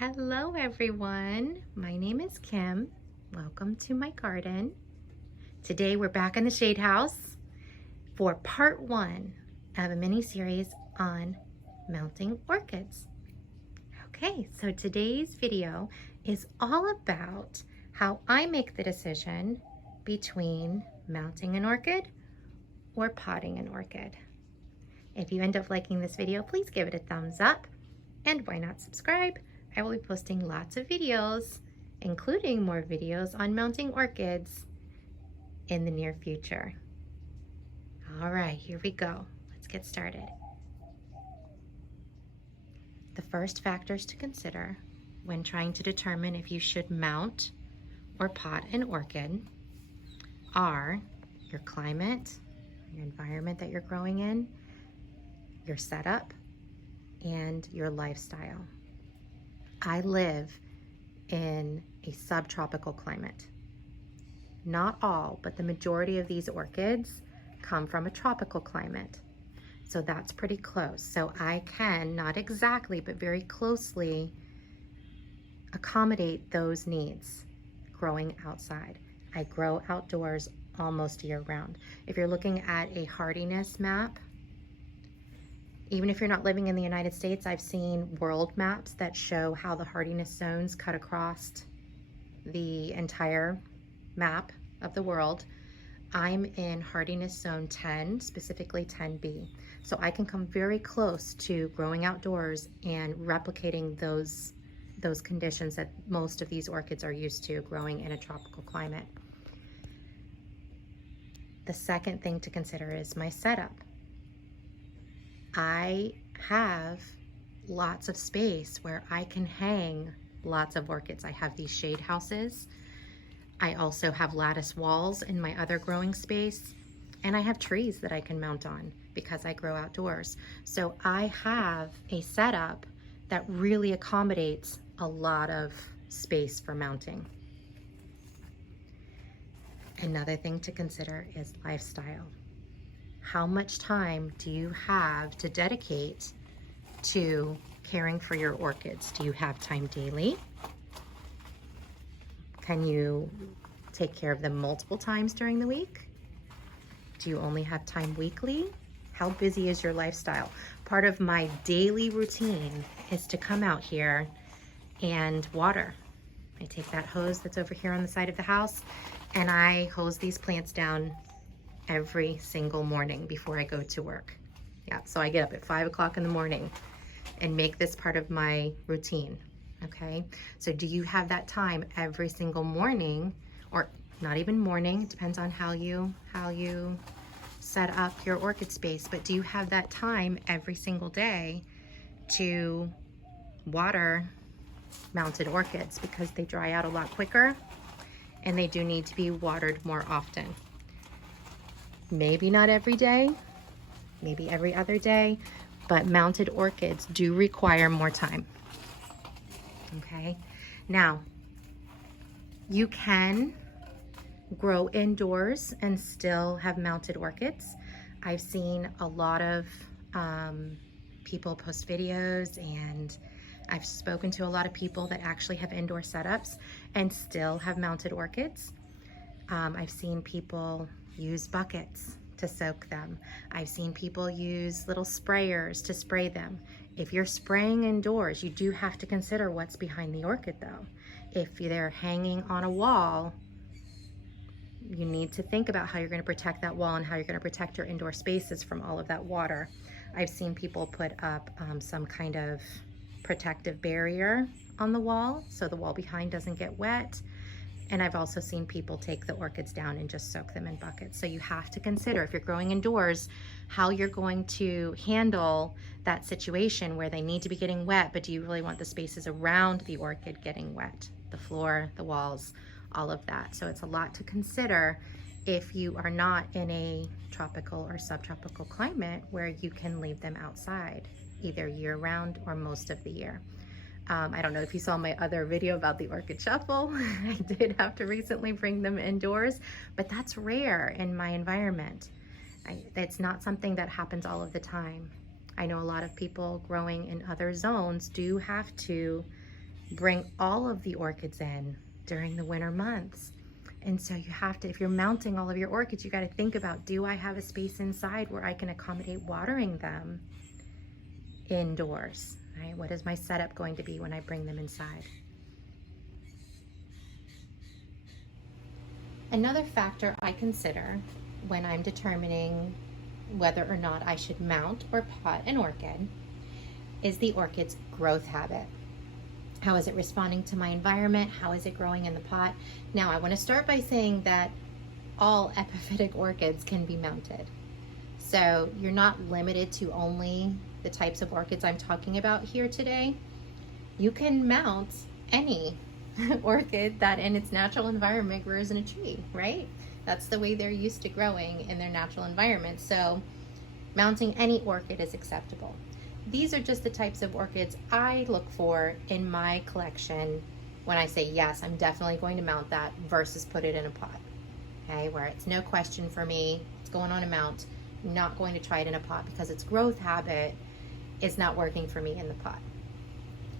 Hello everyone, my name is Kim. Welcome to my garden. Today we're back in the shade house for part 1 of a mini series on mounting orchids. Okay, so today's video is all about how I make the decision between mounting an orchid or potting an orchid. If you end up liking this video, please give it a thumbs up, and why not subscribe? I will be posting lots of videos, including more videos on mounting orchids in the near future. All right, here we go. Let's get started. The first factors to consider when trying to determine if you should mount or pot an orchid are your climate, your environment that you're growing in, your setup, and your lifestyle. I live in a subtropical climate. Not all, but the majority of these orchids come from a tropical climate. So that's pretty close. So I can, not exactly, but very closely accommodate those needs growing outside. I grow outdoors almost year round. If you're looking at a hardiness map, even if you're not living in the United States, I've seen world maps that show how the hardiness zones cut across the entire map of the world. I'm in hardiness zone 10, specifically 10B. So I can come very close to growing outdoors and replicating those conditions that most of these orchids are used to growing in a tropical climate. The second thing to consider is my setup. I have lots of space where I can hang lots of orchids. I have these shade houses. I also have lattice walls in my other growing space, and I have trees that I can mount on because I grow outdoors. So I have a setup that really accommodates a lot of space for mounting. Another thing to consider is lifestyle. How much time do you have to dedicate to caring for your orchids? Do you have time daily? Can you take care of them multiple times during the week? Do you only have time weekly? How busy is your lifestyle? Part of my daily routine is to come out here and water. I take that hose that's over here on the side of the house and I hose these plants down every single morning before I go to work. Yeah, so I get up at 5 o'clock in the morning and make this part of my routine. Okay, so do you have that time every single morning, or not even morning, it depends on how you set up your orchid space, but do you have that time every single day to water mounted orchids, because they dry out a lot quicker and they do need to be watered more often? Maybe not every day, maybe every other day, but mounted orchids do require more time. Okay, now you can grow indoors and still have mounted orchids. I've seen a lot of people post videos, and I've spoken to a lot of people that actually have indoor setups and still have mounted orchids. I've seen people use buckets to soak them. I've seen people use little sprayers to spray them. If you're spraying indoors, you do have to consider what's behind the orchid though. If they're hanging on a wall, you need to think about how you're going to protect that wall and how you're going to protect your indoor spaces from all of that water. I've seen people put up some kind of protective barrier on the wall so the wall behind doesn't get wet. And I've also seen people take the orchids down and just soak them in buckets. So you have to consider, if you're growing indoors, how you're going to handle that situation where they need to be getting wet, but do you really want the spaces around the orchid getting wet? The floor, the walls, all of that. So it's a lot to consider if you are not in a tropical or subtropical climate where you can leave them outside either year round or most of the year. I don't know if you saw my other video about the orchid shuffle. I did have to recently bring them indoors, but that's rare in my environment. It's not something that happens all of the time. I know a lot of people growing in other zones do have to bring all of the orchids in during the winter months. And so you have to, if you're mounting all of your orchids, you got to think about, do I have a space inside where I can accommodate watering them indoors, right? What is my setup going to be when I bring them inside? Another factor I consider when I'm determining whether or not I should mount or pot an orchid is the orchid's growth habit. How is it responding to my environment? How is it growing in the pot? Now, I want to start by saying that all epiphytic orchids can be mounted. So you're not limited to only the types of orchids I'm talking about here today. You can mount any orchid that in its natural environment grows in a tree, right? That's the way they're used to growing in their natural environment. So mounting any orchid is acceptable. These are just the types of orchids I look for in my collection when I say, yes, I'm definitely going to mount that versus put it in a pot, okay? Where it's no question for me, it's going on a mount, I'm not going to try it in a pot because its growth habit is not working for me in the pot.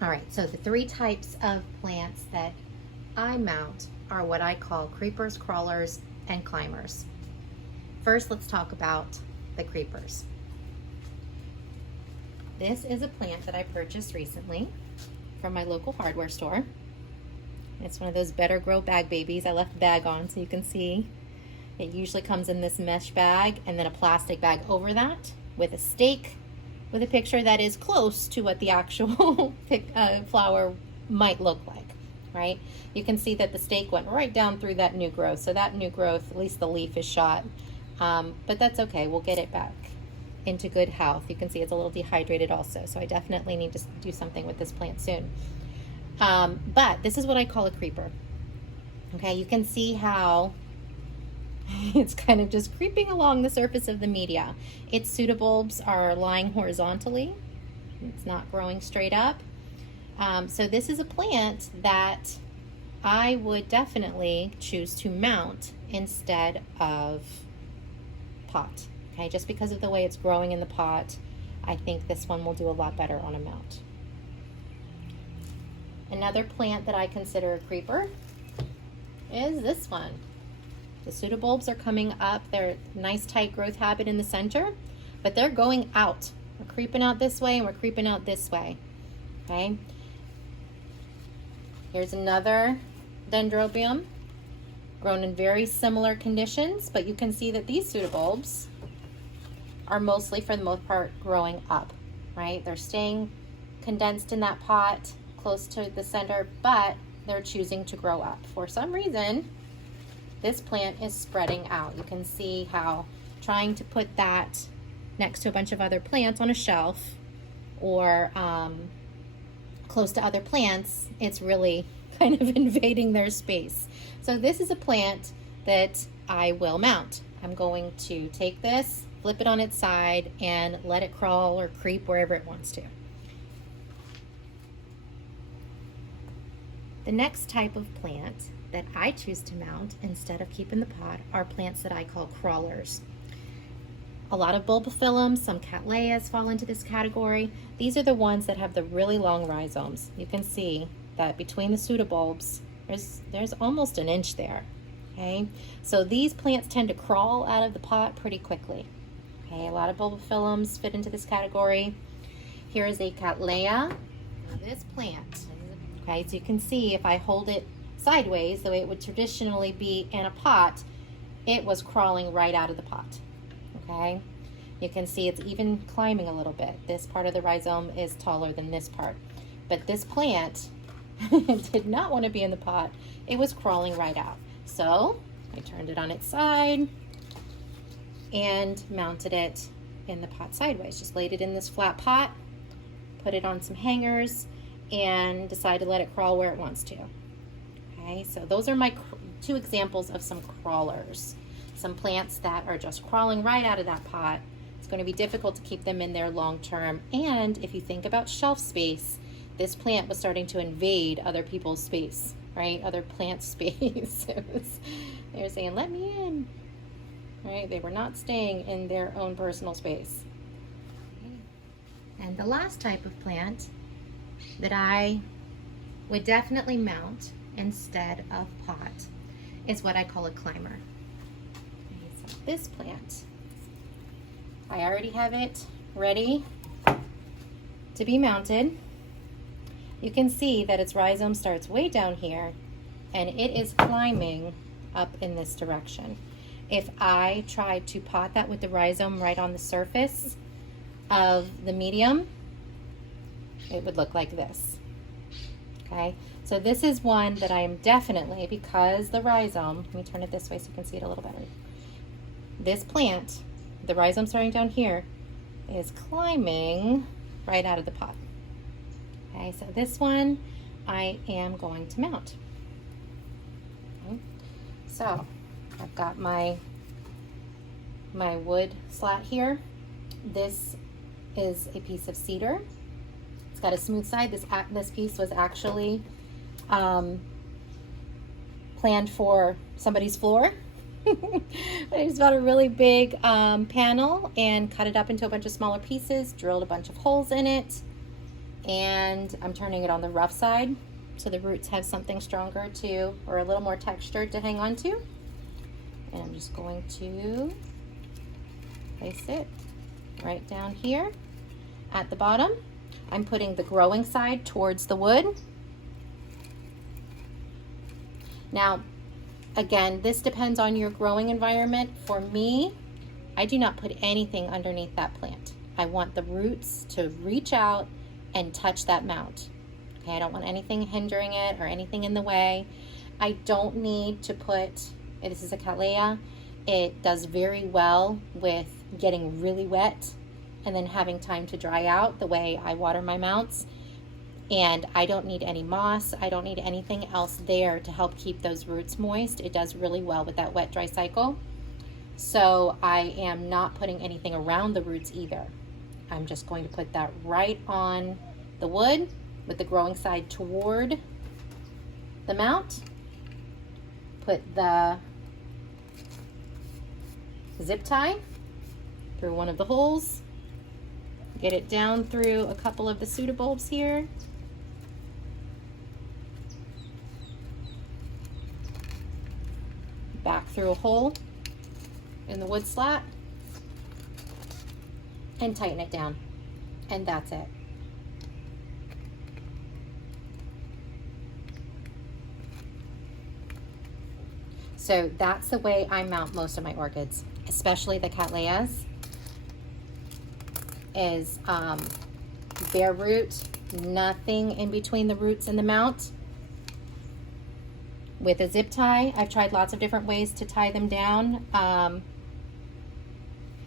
All right, so the three types of plants that I mount are what I call creepers, crawlers, and climbers. First, let's talk about the creepers. This is a plant that I purchased recently from my local hardware store. It's one of those Better Grow bag babies. I left the bag on so you can see. It usually comes in this mesh bag and then a plastic bag over that with a stake with a picture that is close to what the actual flower might look like, right? You can see that the stake went right down through that new growth. So that new growth, at least the leaf is shot, but that's okay. We'll get it back into good health. You can see it's a little dehydrated also, so I definitely need to do something with this plant soon. But this is what I call a creeper. Okay, you can see how it's kind of just creeping along the surface of the media. Its pseudobulbs are lying horizontally. It's not growing straight up. So this is a plant that I would definitely choose to mount instead of pot. Okay, just because of the way it's growing in the pot, I think this one will do a lot better on a mount. Another plant that I consider a creeper is this one. The pseudobulbs are coming up. They're nice tight growth habit in the center, but they're going out. We're creeping out this way and we're creeping out this way. Okay. Here's another dendrobium grown in very similar conditions, but you can see that these pseudobulbs are mostly, for the most part, growing up, right? They're staying condensed in that pot close to the center, but they're choosing to grow up. For some reason, this plant is spreading out. You can see how trying to put that next to a bunch of other plants on a shelf or close to other plants, it's really kind of invading their space. So this is a plant that I will mount. I'm going to take this, flip it on its side, and let it crawl or creep wherever it wants to. The next type of plant that I choose to mount instead of keep in the pot are plants that I call crawlers. A lot of bulbophyllums, some cattleyas fall into this category. These are the ones that have the really long rhizomes. You can see that between the pseudobulbs, there's almost an inch there. Okay, so these plants tend to crawl out of the pot pretty quickly. Okay, a lot of bulbophyllums fit into this category. Here is a cattleya. Now this plant, okay, so you can see if I hold it sideways, the way it would traditionally be in a pot, it was crawling right out of the pot. Okay, you can see it's even climbing a little bit. This part of the rhizome is taller than this part, but this plant did not want to be in the pot. It was crawling right out. So I turned it on its side and mounted it in the pot sideways. Just laid it in this flat pot, put it on some hangers, and decided to let it crawl where it wants to. Okay, so those are my two examples of some crawlers. Some plants that are just crawling right out of that pot. It's going to be difficult to keep them in there long term. And if you think about shelf space, this plant was starting to invade other people's space, right? Other plant space. They were saying, let me in, right? They were not staying in their own personal space. And the last type of plant that I would definitely mount instead of pot is what I call a climber. Okay, so this plant, I already have it ready to be mounted. You can see that its rhizome starts way down here and it is climbing up in this direction. If I tried to pot that with the rhizome right on the surface of the medium, it would look like this. Okay, so this is one that I am definitely, because the rhizome, let me turn it this way so you can see it a little better. This plant, the rhizome starting down here, is climbing right out of the pot. Okay, so this one I am going to mount. Okay, so I've got my wood slat here. This is a piece of cedar. It's got a smooth side. This piece was actually planned for somebody's floor. I just bought a really big panel and cut it up into a bunch of smaller pieces, drilled a bunch of holes in it, and I'm turning it on the rough side so the roots have something stronger to, or a little more textured to hang on to. And I'm just going to place it right down here at the bottom. I'm putting the growing side towards the wood. Now, again, this depends on your growing environment. For me, I do not put anything underneath that plant. I want the roots to reach out and touch that mount. Okay, I don't want anything hindering it or anything in the way. I don't need to put, this is a Cattleya. It does very well with getting really wet and then having time to dry out the way I water my mounts. And I don't need any moss. I don't need anything else there to help keep those roots moist. It does really well with that wet dry cycle. So I am not putting anything around the roots either. I'm just going to put that right on the wood with the growing side toward the mount. Put the zip tie through one of the holes. Get it down through a couple of the pseudobulbs here. Back through a hole in the wood slat and tighten it down, and that's it. So that's the way I mount most of my orchids, especially the Cattleyas, is bare root, nothing in between the roots and the mount. With a zip tie, I've tried lots of different ways to tie them down.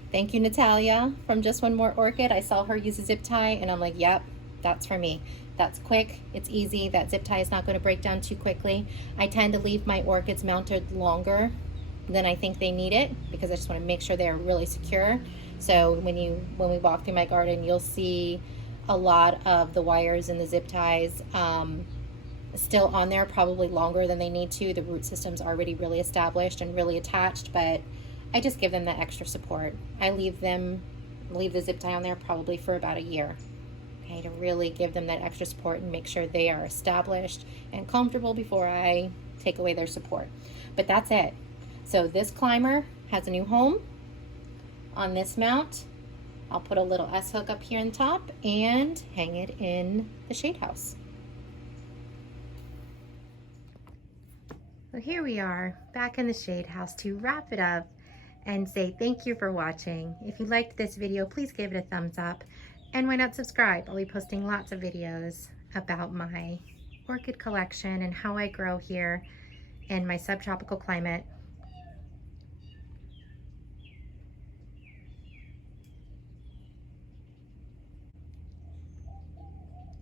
Thank you, Natalia, from Just One More Orchid. I saw her use a zip tie and I'm like, yep, that's for me. That's quick, it's easy, that zip tie is not going to break down too quickly. I tend to leave my orchids mounted longer than I think they need it because I just want to make sure they're really secure. So when we walk through my garden, you'll see a lot of the wires and the zip ties still on there, probably longer than they need to. The root system's already really established and really attached, but I just give them that extra support. I leave the zip tie on there probably for about a year, okay, to really give them that extra support and make sure they are established and comfortable before I take away their support. But that's it. So this climber has a new home on this mount. I'll put a little S-hook up here on top and hang it in the shade house. So here we are back in the shade house to wrap it up and say thank you for watching. If you liked this video, please give it a thumbs up, and why not subscribe? I'll be posting lots of videos about my orchid collection and how I grow here in my subtropical climate.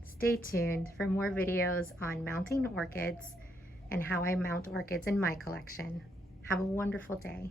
Stay tuned for more videos on mounting orchids and how I mount orchids in my collection. Have a wonderful day.